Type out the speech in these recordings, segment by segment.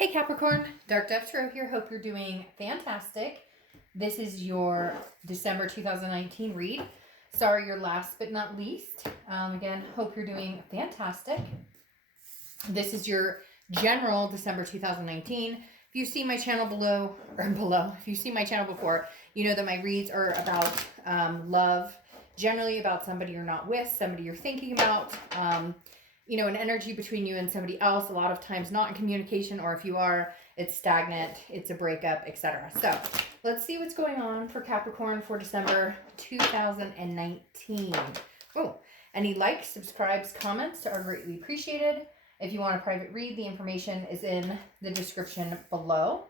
Hey Capricorn, Dark Dove Tarot here. Hope you're doing fantastic. This is your December 2019 read. Sorry, you're last but not least. Again, hope you're doing fantastic. This is your general December 2019. If you see my channel if you see my channel before, you know that my reads are about love, generally about somebody you're not with, somebody you're thinking about, an energy between you and somebody else, a lot of times not in communication, or if you are, it's stagnant, it's a breakup, etc. So let's see what's going on for Capricorn for December 2019. Oh, any likes, subscribes, comments are greatly appreciated. If you want a private read, the information is in the description below.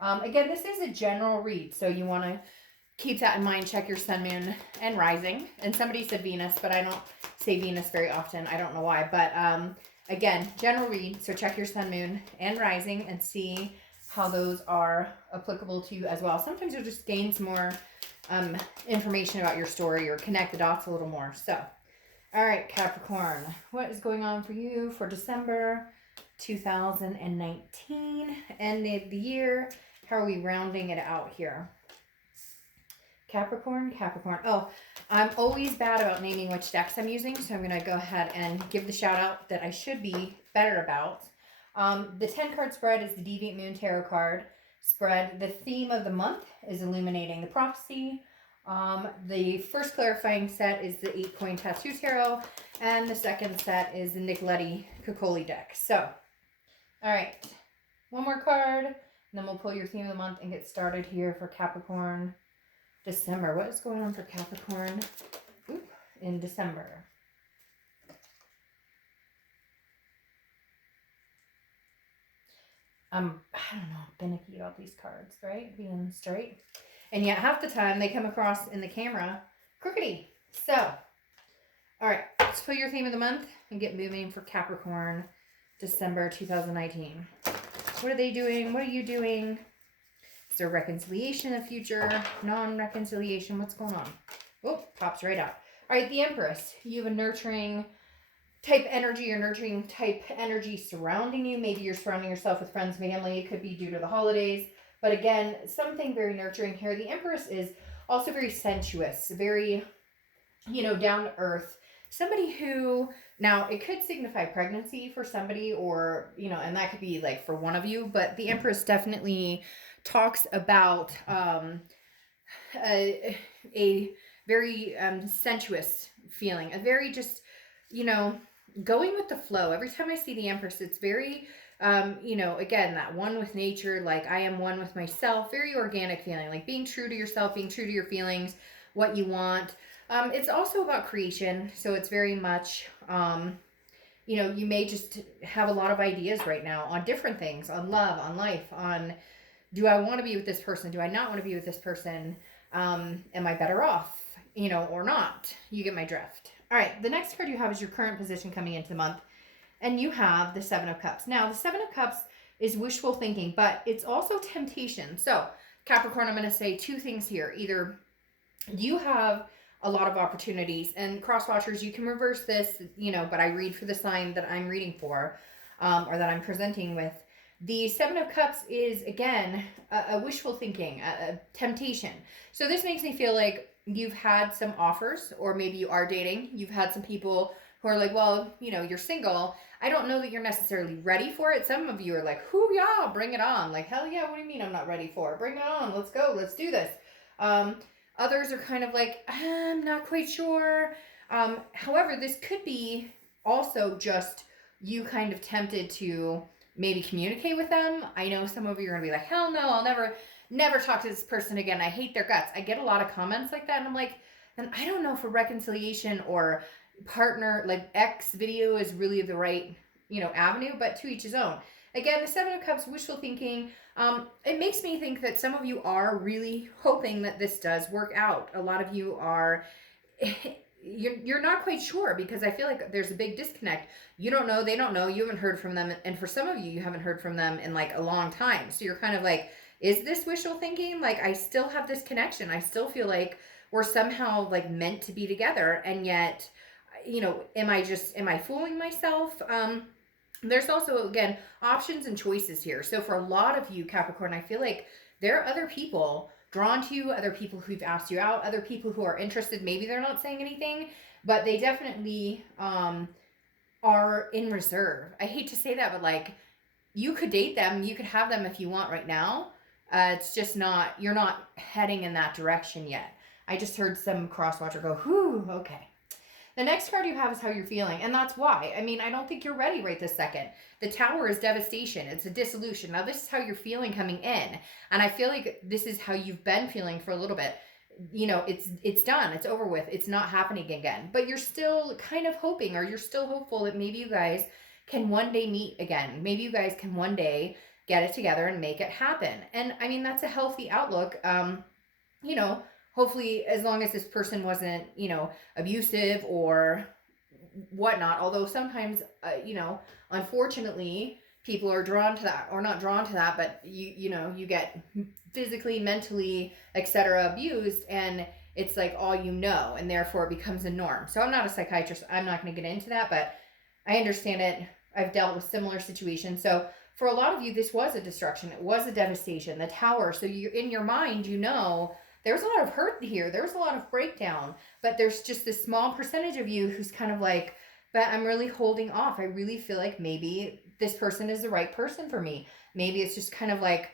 Again, this is a general read, so you want to keep that in mind. Check your sun, moon, and rising. And somebody said Venus, but I don't say Venus very often. I don't know why. But again, general read. So check your sun, moon, and rising and see how those are applicable to you as well. Sometimes you'll just gain some more information about your story or connect the dots a little more. So, all right, Capricorn, what is going on for you for December 2019? End of the year. How are we rounding it out here? Capricorn. Oh, I'm always bad about naming which decks I'm using, so I'm going to go ahead and give the shout out that I should be better about. The 10 card spread is the Deviant Moon Tarot card spread. The theme of the month is Illuminating the Prophecy. The first clarifying set is the 8-Coin Tattoo Tarot, and the second set is the Nicoletti Coccoli deck. So, all right, one more card, and then we'll pull your theme of the month and get started here for Capricorn. December. What is going on for Capricorn in December? I don't know, finicky about these cards, right? Being straight. And yet half the time they come across in the camera crookedy. So, all right, let's put your theme of the month and get moving for Capricorn, December 2019. What are they doing? What are you doing? Is there reconciliation in the future? Non-reconciliation? What's going on? Oh, pops right out. All right, the Empress. You have a nurturing type energy or nurturing type energy surrounding you. Maybe you're surrounding yourself with friends, family. It could be due to the holidays. But again, something very nurturing here. The Empress is also very sensuous, very, down to earth. Somebody who, now it could signify pregnancy for somebody or, and that could be like for one of you, but the Empress definitely talks about a very sensuous feeling, a very just, going with the flow. Every time I see the Empress, it's very, again, that one with nature, like I am one with myself, very organic feeling, like being true to yourself, being true to your feelings, what you want. It's also about creation. So it's very much, you may just have a lot of ideas right now on different things, on love, on life, on do I want to be with this person? Do I not want to be with this person? Am I better off, or not? You get my drift. All right, the next card you have is your current position coming into the month. And you have the 7 of Cups. Now, the 7 of Cups is wishful thinking, but it's also temptation. So, Capricorn, I'm going to say two things here. Either you have a lot of opportunities, and cross watchers, you can reverse this, but I read for the sign that I'm reading for, or that I'm presenting with. The 7 of Cups is, again, a wishful thinking, a temptation. So this makes me feel like you've had some offers, or maybe you are dating. You've had some people who are like, well, you're single. I don't know that you're necessarily ready for it. Some of you are like, hoo yeah, bring it on. Like, hell yeah, what do you mean I'm not ready for it? Bring it on. Let's go. Let's do this. Others are kind of like, I'm not quite sure. However, this could be also just you kind of tempted to maybe communicate with them. I know some of you are going to be like, hell no, I'll never talk to this person again. I hate their guts. I get a lot of comments like that. And I'm like, then I don't know if a reconciliation or partner, like ex video is really the right, avenue, but to each his own. Again, the 7 of Cups, wishful thinking. It makes me think that some of you are really hoping that this does work out. A lot of you are, you're not quite sure, because I feel like there's a big disconnect. You don't know, they don't know, you haven't heard from them. And for some of you, you haven't heard from them in like a long time. So you're kind of like, is this wishful thinking? Like, I still have this connection. I still feel like we're somehow like meant to be together. And yet, am I fooling myself? There's also, again, options and choices here. So for a lot of you, Capricorn, I feel like there are other people drawn to you, other people who've asked you out, other people who are interested. Maybe they're not saying anything, but they definitely are in reserve. I hate to say that, but like, you could date them, you could have them if you want right now. It's just not, you're not heading in that direction yet. I just heard some crosswatcher go, whew, okay. The next card you have is how you're feeling, and that's why. I mean, I don't think you're ready right this second. The Tower is devastation. It's a dissolution. Now, this is how you're feeling coming in, and I feel like this is how you've been feeling for a little bit. You know, it's done. It's over with. It's not happening again. But you're still kind of hoping, or you're still hopeful that maybe you guys can one day meet again. Maybe you guys can one day get it together and make it happen. And I mean, that's a healthy outlook. You know, hopefully, as long as this person wasn't, you know, abusive or whatnot. Although sometimes, you know, unfortunately, people are drawn to that, or not drawn to that, but you know, you get physically, mentally, etc. abused, and it's like all you know, and therefore it becomes a norm. So I'm not a psychiatrist. I'm not going to get into that, but I understand it. I've dealt with similar situations. So for a lot of you, this was a destruction. It was a devastation. The Tower. So you, in your mind, you know, there's a lot of hurt here. There's a lot of breakdown, but there's just this small percentage of you who's kind of like, but I'm really holding off. I really feel like maybe this person is the right person for me. Maybe it's just kind of like,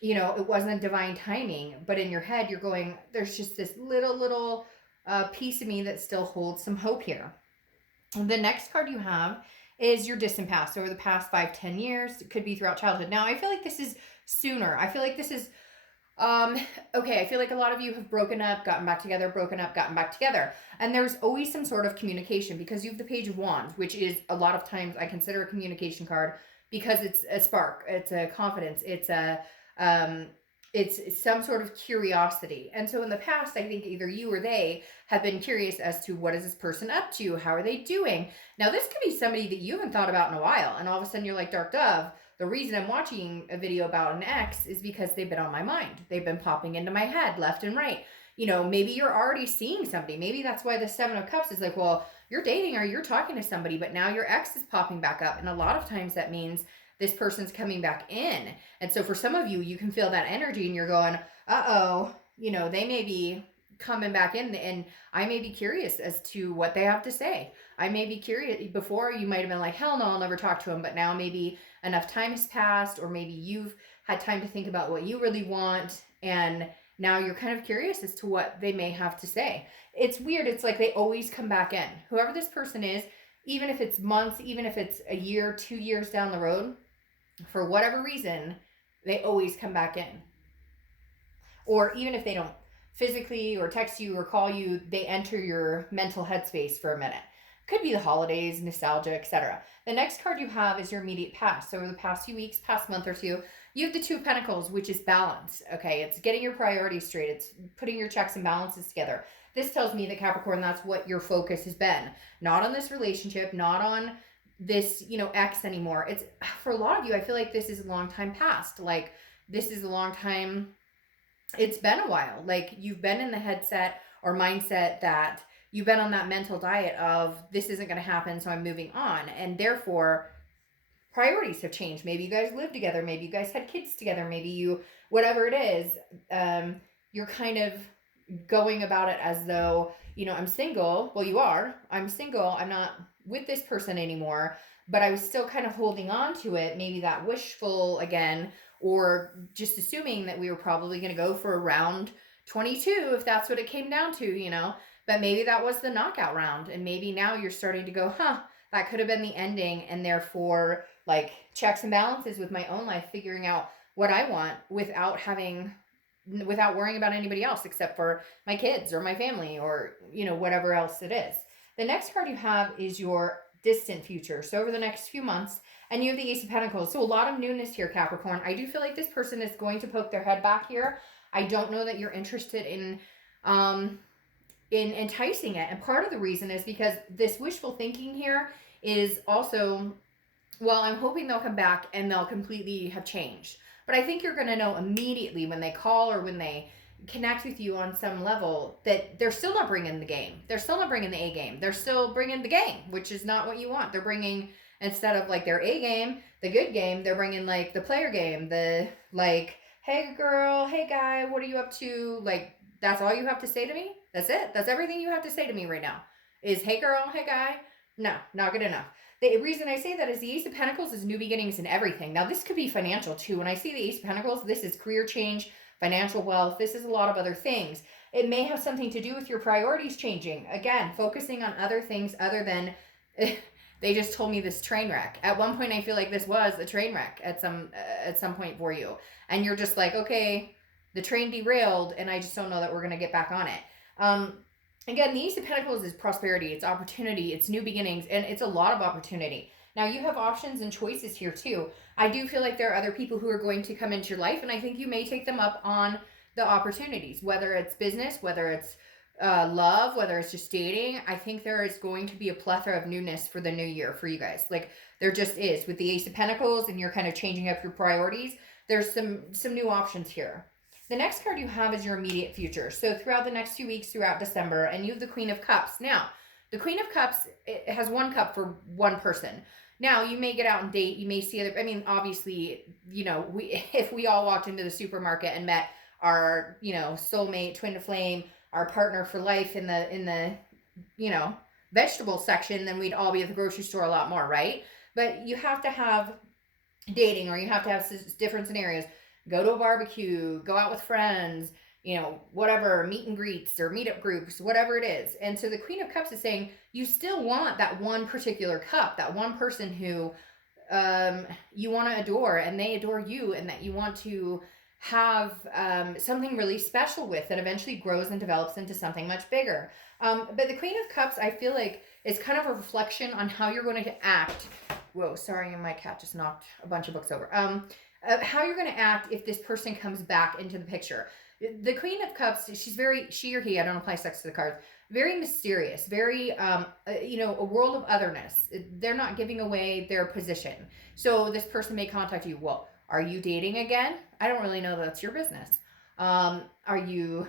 you know, it wasn't divine timing, but in your head, you're going, there's just this little piece of me that still holds some hope here. The next card you have is your distant past, over the past 5-10 years. It could be throughout childhood. Now, I feel like this is sooner. I feel like this is okay, I feel like a lot of you have broken up, gotten back together, broken up, gotten back together. And there's always some sort of communication, because you have the Page of Wands, which is a lot of times I consider a communication card, because it's a spark, it's a confidence, it's some sort of curiosity. And so in the past, I think either you or they have been curious as to, what is this person up to? How are they doing? Now, this could be somebody that you haven't thought about in a while, and all of a sudden you're like, Dark Dove, the reason I'm watching a video about an ex is because they've been on my mind. They've been popping into my head left and right. You know, maybe you're already seeing somebody. Maybe that's why the Seven of Cups is like, well, you're dating or you're talking to somebody, but now your ex is popping back up. And a lot of times that means this person's coming back in. And so for some of you, you can feel that energy and you're going, uh-oh, you know, they may be coming back in, and I may be curious as to what they have to say. I may be curious. Before, you might have been like, hell no, I'll never talk to him. But now maybe enough time has passed, or maybe you've had time to think about what you really want, and now you're kind of curious as to what they may have to say. It's weird. It's like they always come back in. Whoever this person is, even if it's months, even if it's a year, 2 years down the road, for whatever reason, they always come back in. Or even if they don't physically or text you or call you, they enter your mental headspace for a minute. Could be the holidays, nostalgia, etc. The next card you have is your immediate past. So over the past few weeks, past month or two, you have the Two of Pentacles, which is balance. Okay, it's getting your priorities straight. It's putting your checks and balances together. This tells me that, Capricorn, that's what your focus has been. Not on this relationship, not on this, you know, ex anymore. It's, for a lot of you, I feel like this is a long time past. Like, this is a long time, it's been a while. Like, you've been in the headset or mindset that you've been on that mental diet of, this isn't going to happen, so I'm moving on. And therefore, priorities have changed. Maybe you guys live together. Maybe you guys had kids together. Maybe you, whatever it is, you're kind of going about it as though, you know, I'm single. Well, you are. I'm single. I'm not with this person anymore. But I was still kind of holding on to it. Maybe that wishful again, or just assuming that we were probably going to go for a round 22 if that's what it came down to, you know. But maybe that was the knockout round. And maybe now you're starting to go, that could have been the ending. And therefore, like, checks and balances with my own life, figuring out what I want without worrying about anybody else except for my kids or my family or, you know, whatever else it is. The next card you have is your distant future. So over the next few months, and you have the Ace of Pentacles. So a lot of newness here, Capricorn. I do feel like this person is going to poke their head back here. I don't know that you're interested in enticing it. And part of the reason is because this wishful thinking here is also, well, I'm hoping they'll come back and they'll completely have changed. But I think you're going to know immediately when they call or when they connect with you on some level that they're still not bringing the game. They're still not bringing the A game. They're still bringing the game, which is not what you want. They're bringing Instead of like their A game, the good game, they're bringing like the player game, the like, hey girl, hey guy, what are you up to? Like, that's all you have to say to me? That's it? That's everything you have to say to me right now? Is hey girl, hey guy? No, not good enough. The reason I say that is the Ace of Pentacles is new beginnings and everything. Now, this could be financial too. When I see the Ace of Pentacles, this is career change, financial wealth. This is a lot of other things. It may have something to do with your priorities changing. Again, focusing on other things other than they just told me this train wreck. At one point, I feel like this was a train wreck at some point for you, and you're just like, okay, the train derailed, and I just don't know that we're gonna get back on it. Again, the Ace of Pentacles is prosperity, it's opportunity, it's new beginnings, and it's a lot of opportunity. Now, you have options and choices here too. I do feel like there are other people who are going to come into your life, and I think you may take them up on the opportunities, whether it's business, whether it's love, whether it's just dating. I think there is going to be a plethora of newness for the new year for you guys. Like, there just is. With the Ace of Pentacles, and you're kind of changing up your priorities, there's some new options here. The next card you have is your immediate future. So throughout the next few weeks, throughout December, and you have the Queen of Cups. Now, the Queen of Cups, it has one cup for one person. Now, you may get out and date. You may see other, I mean, obviously, if we all walked into the supermarket and met our, soulmate, twin flame, our partner for life in the vegetable section, then we'd all be at the grocery store a lot more, right? But you have to have dating, or you have to have different scenarios. Go to a barbecue, go out with friends, whatever, meet and greets or meetup groups, whatever it is. And so the Queen of Cups is saying you still want that one particular cup, that one person who you want to adore and they adore you, and that you want to have something really special with that eventually grows and develops into something much bigger. But the Queen of Cups, I feel like, is kind of a reflection on how you're going to act. Whoa, sorry, my cat just knocked a bunch of books over. How you're going to act if this person comes back into the picture. The Queen of Cups, she or he, I don't apply sex to the cards, very mysterious, very, a world of otherness. They're not giving away their position. So this person may contact you. Well, are you dating again? I don't really know that's your business. Are you,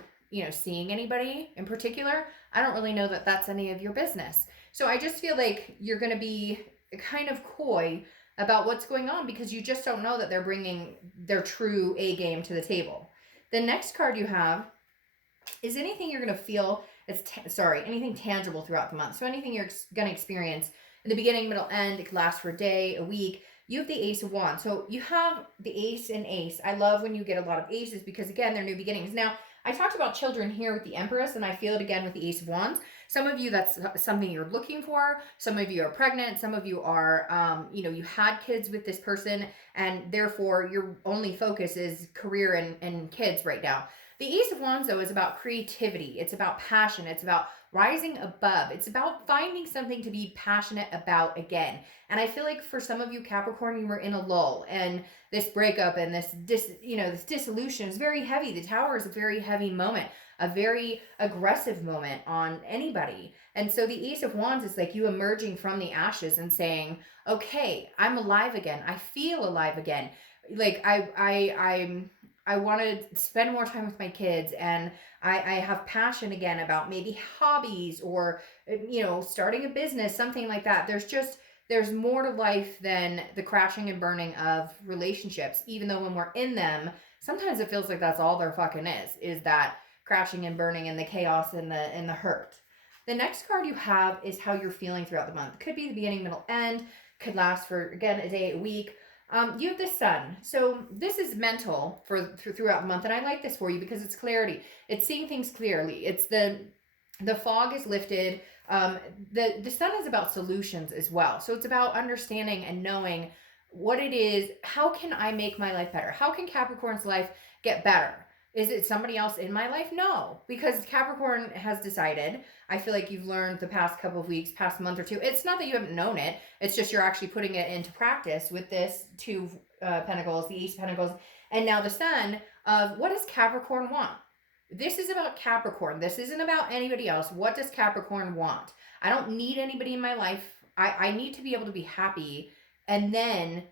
seeing anybody in particular? I don't really know that that's any of your business. So I just feel like you're going to be kind of coy about what's going on, because you just don't know that they're bringing their true A game to the table. The next card you have is anything you're going to feel, anything tangible throughout the month. So anything you're going to experience in the beginning, middle, end. It could last for a day, a week. You have the Ace of Wands. So you have the Ace and Ace. I love when you get a lot of aces, because again, they're new beginnings. Now, I talked about children here with the Empress, and I feel it again with the Ace of Wands. Some of you, that's something you're looking for. Some of you are pregnant. Some of you are, you had kids with this person, and therefore your only focus is career and kids right now. The Ace of Wands, though, is about creativity. It's about passion. It's about rising above. It's about finding something to be passionate about again. And I feel like for some of you, Capricorn, you were in a lull, and this breakup and this dissolution is very heavy. The Tower is a very heavy moment, a very aggressive moment on anybody. And so the Ace of Wands is like you emerging from the ashes and saying, okay, I'm alive again. I feel alive again. Like I want to spend more time with my kids, and I have passion again about maybe hobbies or, starting a business, something like that. There's more to life than the crashing and burning of relationships, even though when we're in them, sometimes it feels like that's all there fucking is that crashing and burning and the chaos and the hurt. The next card you have is how you're feeling throughout the month. Could be the beginning, middle, end. Could last for, again, a day, a week. You have the Sun. So this is mental throughout the month. And I like this for you because it's clarity. It's seeing things clearly. It's the fog is lifted. The Sun is about solutions as well. So it's about understanding and knowing what it is. How can I make my life better? How can Capricorn's life get better? Is it somebody else in my life? No, because Capricorn has decided. I feel like you've learned the past couple of weeks, past month or two. It's not that you haven't known it. It's just you're actually putting it into practice with this Two Pentacles, the Ace of Pentacles, and now the Sun of what does Capricorn want? This is about Capricorn. This isn't about anybody else. What does Capricorn want? I don't need anybody in my life. I need to be able to be happy. And then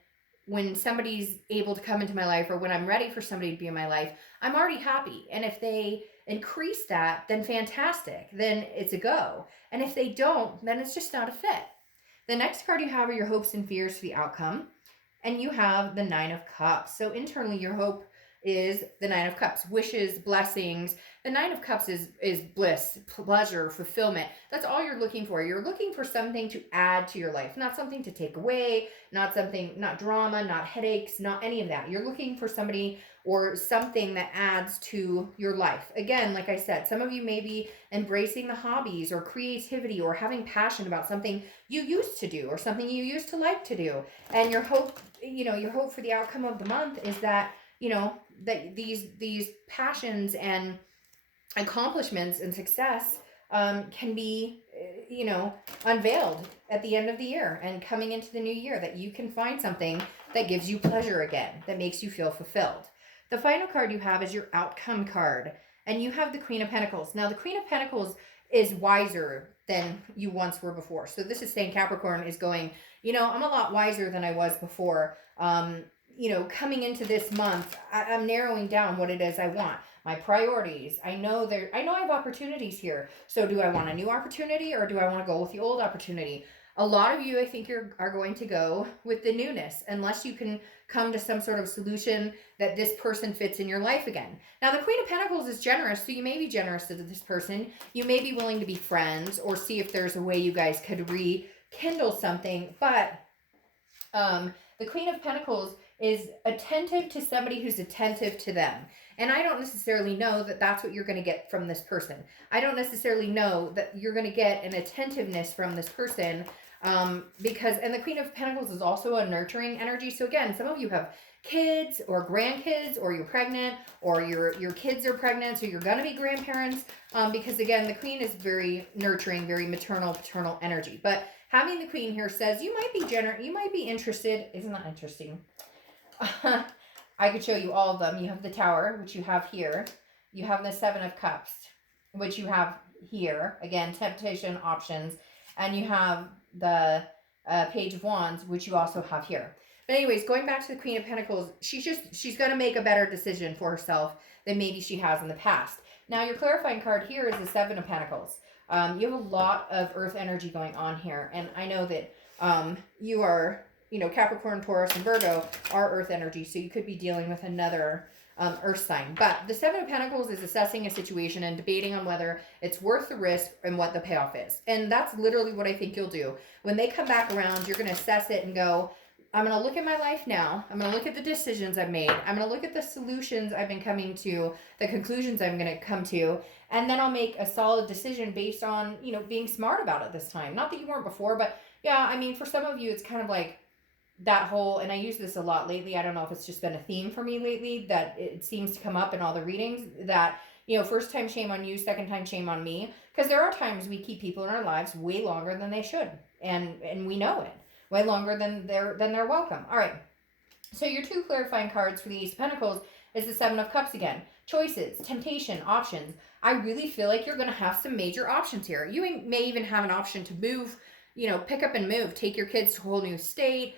when somebody's able to come into my life, or when I'm ready for somebody to be in my life, I'm already happy. And if they increase that, then fantastic. Then it's a go. And if they don't, then it's just not a fit. The next card you have are your hopes and fears for the outcome. And you have the Nine of Cups. So internally, your hope is the Nine of Cups, wishes, blessings. The Nine of Cups is bliss, pleasure, fulfillment. That's all you're looking for. You're looking for something to add to your life, not something to take away, not drama, not headaches, not any of that. You're looking for somebody or something that adds to your life. Again, like I said, some of you may be embracing the hobbies or creativity or having passion about something you used to do or something you used to like to do. And your hope for the outcome of the month is that, that these passions and accomplishments and success can be, unveiled at the end of the year and coming into the new year, that you can find something that gives you pleasure again, that makes you feel fulfilled. The final card you have is your outcome card, and you have the Queen of Pentacles. Now, the Queen of Pentacles is wiser than you once were before. So this is saying Capricorn is going, I'm a lot wiser than I was before. Coming into this month, I'm narrowing down what it is I want. My priorities. I know I have opportunities here. So do I want a new opportunity or do I want to go with the old opportunity? A lot of you, I think, are going to go with the newness, unless you can come to some sort of solution that this person fits in your life again. Now, the Queen of Pentacles is generous, so you may be generous to this person. You may be willing to be friends or see if there's a way you guys could rekindle something. But the Queen of Pentacles is attentive to somebody who's attentive to them. And I don't necessarily know that that's what you're going to get from this person. I don't necessarily know that you're going to get an attentiveness from this person because the Queen of Pentacles is also a nurturing energy. So again, some of you have kids or grandkids, or you're pregnant, or your kids are pregnant, so you're going to be grandparents because again, the Queen is very nurturing, very maternal, paternal energy. But having the Queen here says you might be you might be interested. Isn't that interesting? I could show you all of them. You have the Tower, which you have here. You have the Seven of Cups, which you have here. Again, temptation, options. And you have the Page of Wands, which you also have here. But anyways, going back to the Queen of Pentacles, she's going to make a better decision for herself than maybe she has in the past. Now, your clarifying card here is the Seven of Pentacles. You have a lot of earth energy going on here. And I know that you are... Capricorn, Taurus, and Virgo are earth energy, so you could be dealing with another earth sign. But the Seven of Pentacles is assessing a situation and debating on whether it's worth the risk and what the payoff is. And that's literally what I think you'll do. When they come back around, you're going to assess it and go, I'm going to look at my life now. I'm going to look at the decisions I've made. I'm going to look at the solutions I've been coming to, the conclusions I'm going to come to, and then I'll make a solid decision based on, being smart about it this time. Not that you weren't before, but yeah, I mean, for some of you, it's kind of like, that whole, and I use this a lot lately, I don't know if it's just been a theme for me lately, that it seems to come up in all the readings, that, first time shame on you, second time shame on me, because there are times we keep people in our lives way longer than they should, and we know it, way longer than they're welcome. All right, so your two clarifying cards for the Ace of Pentacles is the Seven of Cups again. Choices, temptation, options. I really feel like you're going to have some major options here. You may even have an option to move, pick up and move, take your kids to a whole new state,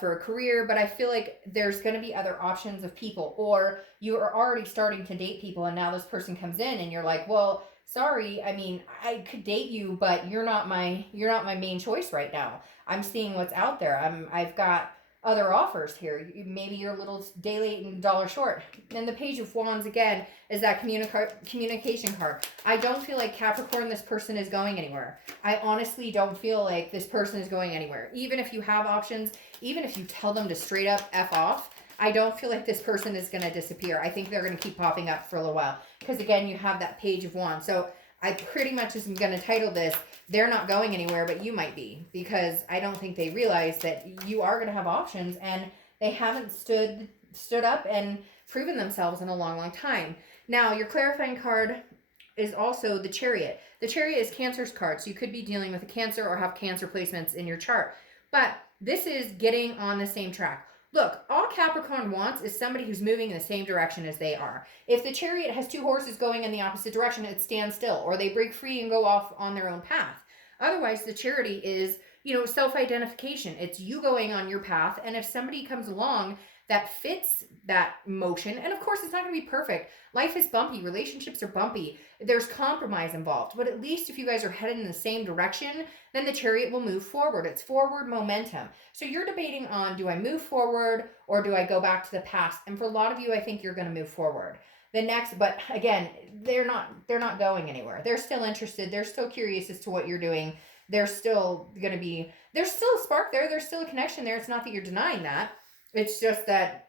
for a career, but I feel like there's going to be other options of people, or you are already starting to date people and now this person comes in and you're like, well, sorry, I mean, I could date you, but you're not my main choice right now. I'm seeing what's out there. I've got other offers here. Maybe you're a little day late and dollar short. And the Page of Wands again is that communication card. I don't feel like Capricorn, this person is going anywhere. I honestly don't feel like this person is going anywhere. Even if you have options, even if you tell them to straight up F off, I don't feel like this person is going to disappear. I think they're going to keep popping up for a little while. Because again, you have that Page of Wands. So I pretty much am going to title this, They're Not Going Anywhere, but You Might Be. Because I don't think they realize that you are going to have options and they haven't stood up and proven themselves in a long, long time. Now, your clarifying card is also the Chariot. The Chariot is Cancer's card, so you could be dealing with a Cancer or have Cancer placements in your chart. But this is getting on the same track. Look, all Capricorn wants is somebody who's moving in the same direction as they are. If the Chariot has two horses going in the opposite direction, it stands still, or they break free and go off on their own path. Otherwise, the Chariot is, self-identification. It's you going on your path, and if somebody comes along that fits that motion. And of course, it's not going to be perfect. Life is bumpy. Relationships are bumpy. There's compromise involved. But at least if you guys are headed in the same direction, then the chariot will move forward. It's forward momentum. So you're debating on, do I move forward or do I go back to the past? And for a lot of you, I think you're going to move forward. The next, but again, they're not going anywhere. They're still interested. They're still curious as to what you're doing. There's still a spark there. There's still a connection there. It's not that you're denying that. It's just that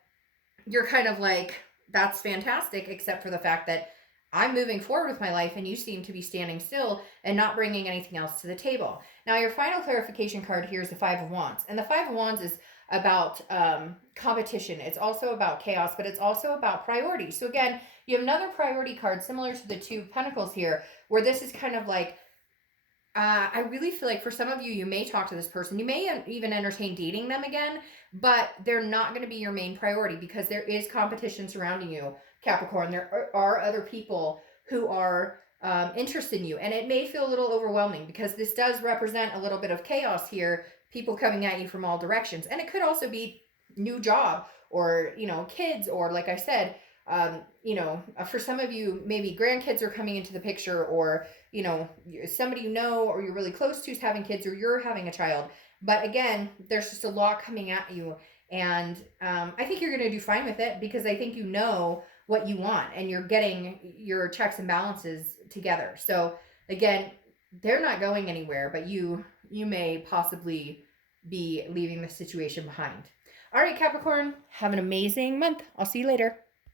you're kind of like, that's fantastic, except for the fact that I'm moving forward with my life and you seem to be standing still and not bringing anything else to the table. Now, your final clarification card here is the Five of Wands. And the Five of Wands is about competition. It's also about chaos, but it's also about priorities. So again, you have another priority card similar to the Two of Pentacles here, where this is kind of like, I really feel like for some of you, you may talk to this person. You may even entertain dating them again, but they're not going to be your main priority because there is competition surrounding you, Capricorn. There are other people who are interested in you, and it may feel a little overwhelming because this does represent a little bit of chaos here, people coming at you from all directions. And it could also be new job or, kids, or like I said, for some of you, maybe grandkids are coming into the picture, or, somebody or you're really close to is having kids, or you're having a child. But again, there's just a lot coming at you. And I think you're going to do fine with it because I think you know what you want and you're getting your checks and balances together. So again, they're not going anywhere, but you may possibly be leaving the situation behind. All right, Capricorn, have an amazing month. I'll see you later.